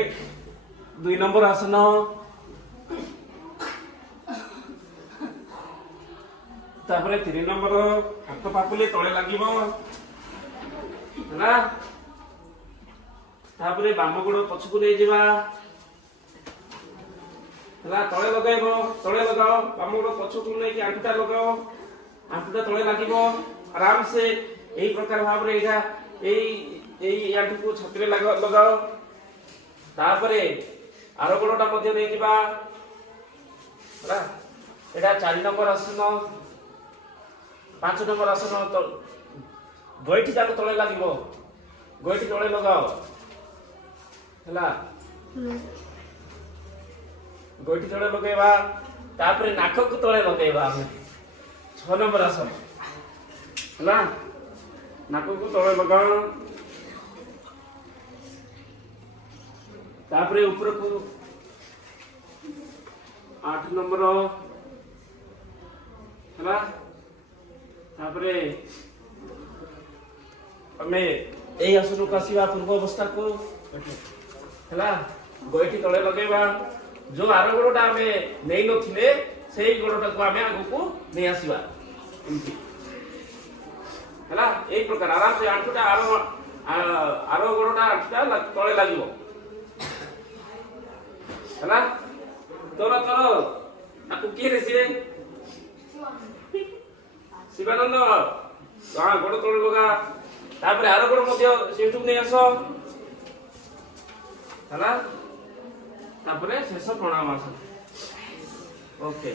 2 number आसन तापरे 3 number हाथ पापुली तळे लागिबो हला तापरे बाम गोड़ पछकु नै जिबा हला तळे लगाइबो तळे लगाओ बाम गोड़ पछकु नै कि आंठुटा लगाओ आंठुटा तळे लागिबो आराम से एई प्रकार भाव रे एटा एई आंठु को छाती रे लगाओ तापरे आरो गोड़टा मध्ये नै जिबा हला एटा 4 नंबर आसन 5 नंबर आसन तो गोइठी जाको तळे लागिबो गोइठी तळे लगाओ हला गोइठी तळे लगाइबा तापरे नाक को तळे लगाइबा हम 6 नंबर आसन हला नाक को तळे लगाओ तापरे ऊपर को 8 नंबर हला तापरे हमें एई आसन को आसीबा पूर्व अवस्था को हला गोइठी तळे लगाइबा जो आरो गोड़टा हमें नै नथिले सेई गोड़टा को हमें आगु को नै आसीबा एमती हला एक प्रकार आराम से आंठुटा आरो गोड़टा आंठुटा तळे लागिबो हला तोरा आकु की रे से शिवानंद हां गोड़ तळे लगा तापरे आरो गोड़ मध्ये सेठु नै आसो हला तापरे शेष प्रणाम आसन ओके।